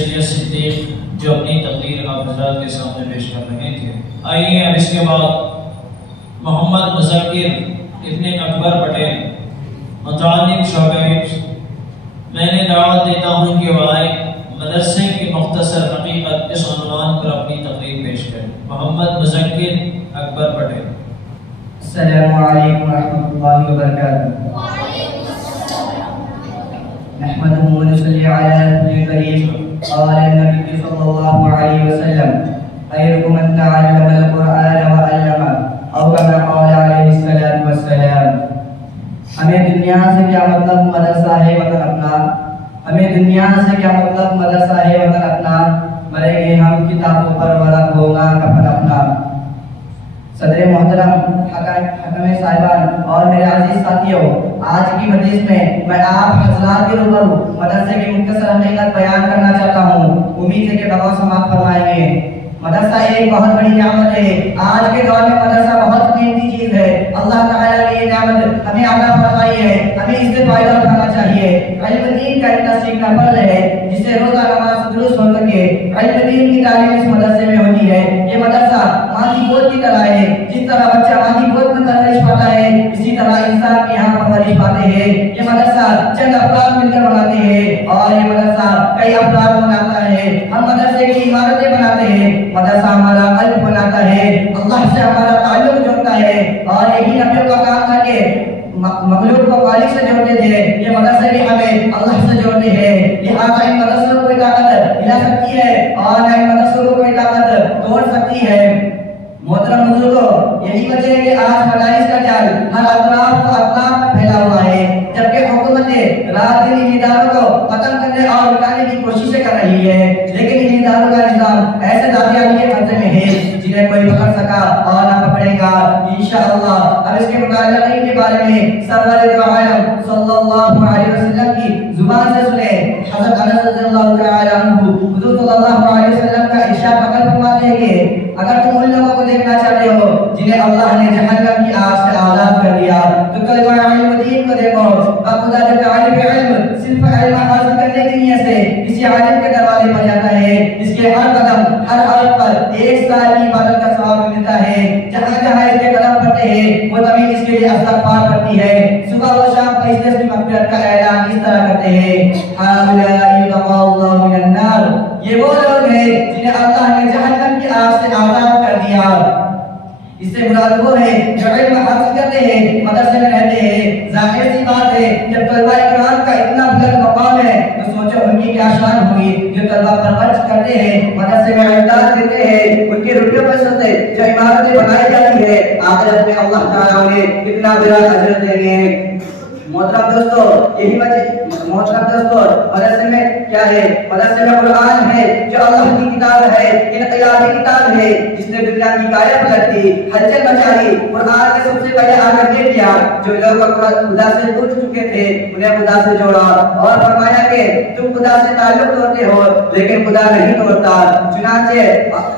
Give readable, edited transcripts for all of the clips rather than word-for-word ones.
सैयद सिद्दीक जो अपनी तकरीर आप हज़रात के सामने पेश कर रहे थे। आइए अब इसके बाद मोहम्मद मुज़क्किर इब्ने अकबर पटेल मुताल्लिम शोबे हिफ्ज़, मैंने दावत देता हूँ कि वह आए मदरसे की मुख्तसर हकीकत इस उन्वान पर अपनी तकरीर पेश करें। मोहम्मद मुज़क्किर अकबर पटेल। अस्सलामु अलैकुम रहमतुल्लाहि व बरकातुहू। नहमदुहु व नसल्ली अला रसूलिल करीम क़ाल नबी सल्लल्लाहु अलैहि वसल्लम खैरुकुम मन तअल्लमा अल-क़ुरआन व अल्लमा औ कमा क़ाल अलैहि सलातु वस्सलाम। हमें दुनिया से क्या मतलब मदरसा है वतन अपना, हमें दुनिया से क्या मतलब मदरसा है वतन अपना, मरेंगे हम किताबों पर वरक होगा कफन अपना। सदर मोहतरम हकम साहिबान और मेरे अजीज साथियों, आज की मजलिस में मैं आप हजरात के रूबरू मदरसे की मुख्तसर हकीकत बयान करना चाहता हूँ। उम्मीद है कि दवा समाप्त फरमाएंगे। मदरसा एक बहुत बड़ी नियामत है। आज के दौर में मदरसा बहुत कीमती चीज है। अल्लाह ताला ने ये नियामत हमें अता फरमाई है, हमें इससे फायदा उठाना चाहिए। इल्म दीन का इतना सीखना फर्ज है जिससे रोजा नमाज दुरुस्त हो सके। इल्म दीन की तालीम इस मदरसे में होती है। ये मदरसा माँ की गोद की तरह है। जिस तरह बच्चा माँ की गोद में परवरिश पाता है, इसी तरह इंसान के यहाँ परवरिश पाते हैं। ये मदरसा चंद अफराद मिलकर बनाते हैं और ये मदरसा कई अफराद बनाता है। हम मदरसे की इमारतें बनाते हैं, मदरसा हमारा कल्ब बनाता है, अल्लाह से हमारा ताल्लुक जोड़ता है और यही नबियों का काम था कि मखलूक को खालिक से जोड़ते थे। ये मदरसे भी हमें अल्लाह से जोड़ते हैं। लिहाजा इन मदरसों को कोई ताकत मिला सकती है और न इन मदरसों को कोई ताकत तोड़ सकती है। मोहतरम बुजुर्गों, यही वजह है कि आज मदारिस का जाल हर अतराफ में फैला हुआ है, जबकि हुकूमतें रात दिन इन इदारों को खत्म करने और मिटाने की कोशिशें कर रही है। लेकिन इन इदारों का निजाम ऐसे दादियानी के कब्जे में है जिन्हें कोई पकड़ सका और ना पकड़ेगा इंशाअल्लाह। अब इसके मुताल्लिक़ के बारे में सरवर दो आलम सल्लल्लाहु अलैहि वसल्लम की जुबान से सुने। हज़रत अनस रज़ियल्लाहु तआला अन्हु हुज़ूर सल्लल्लाहु अलैहि वसल्लम का इरशाद नकल फरमाते हैं कि अगर तुम उन लोगों को देखना चाहते हो जिन्हें अल्लाह ने जहन्नम की आग से आज़ाद कर दिया, तो कलमा इल्म दीन को देखो। खुदा जब तालिब इल्म सिर्फ इल्म हासिल करने की नीयत से किसी आलिम के दरवाजे पर जाता है, इसके हर कदम हर हरफ पर 1 साल की इबादत का सवाब मिलता है। जहाँ जहाँ इसके कदम पड़ते हैं वो तभी इसके लिए इस्तग़फ़ार करती है। सुबह व शाम फरिश्ते इसकी मग़फ़िरत का ऐलान इस तरह करते हैं, हाउलाई यक़अल्लाहु मिनन नार। ये वो लोग हैं जिन्हें अल्लाह ने जहन्नम की आग से आज़ाद कर दिया। इससे मुराद वो है जो इल्म हासिल करते हैं, मदरसे में रहते हैं। जाहिर सी बात है जब तलबा इकराम का इतना बुलंद मकाम है तो सोचो उनकी क्या शान होगी जो तलबा परवरिश करते हैं, मदरसे में इमदाद देते हैं, उनके रुपये पैसे से जो इमारतें बनाई जाती है, आखिरत में अल्लाह ताला उन्हें कितना बड़ा अजर देंगे। मोहतरम दोस्तों, यही वजह मोहतरम दोस्तों, मदरसे में क्या है? मदरसे में कुरान है जो अल्लाह की किताब है, इनक़िलाबी किताब है जिसने दुनिया की काया पलट दी, हलचल मचाई। कुरान के सबसे पहले आकर दे दिया जो लोग खुदा से टूट चुके थे उन्हें खुदा से जोड़ा और फरमाया कि तुम खुदा से ताल्लुक तोड़ते हो लेकिन खुदा नहीं तोड़ता। चुनांचे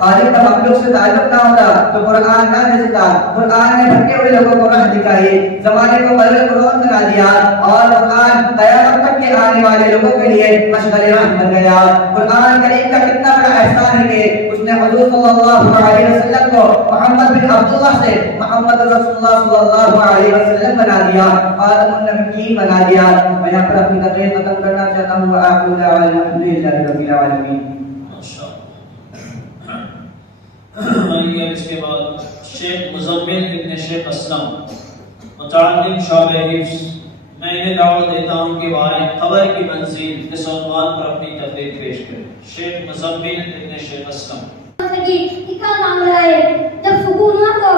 खालिक का मखलूक से ताल्लुक ना होता तो कुरान ना भेजता। कुरान ने भटके हुए लोगों को राह दिखाई, जमाने को बदल कुरान बना दिया और कुरान क़यामत तक के आने वाले लोगों के लिए मशगल राह बन गया। कुरान करीम का कितना बड़ा एहसान है कि उसने हुज़ूर सल्लल्लाहु अलैहि वसल्लम को मोहम्मद बिन अब्दुल्लाह से मोहम्मद रसूलुल्लाह सल्लल्लाहु अलैहि वसल्लम बना दिया और नबी बना दिया। मैं यहाँ पर अपनी तकरीर खत्म करना चाहता हूँ। आखिर दाअवाना अल्हम्दुलिल्लाहि रब्बिल आलमीन। माशाअल्लाह। इसके बाद शेख मुज़म्मिल इब्न शेख असलम मुताल्लिम शोबे हिफ्ज़, मैं इन्हें दावत देता हूँ कि वह खबर की मंजिल इस उन्वान पर अपनी तकरीर पेश करें। शेख मुज़म्मिल इब्न शेख असलम। इतना मामला है जब सुकून हुआ तो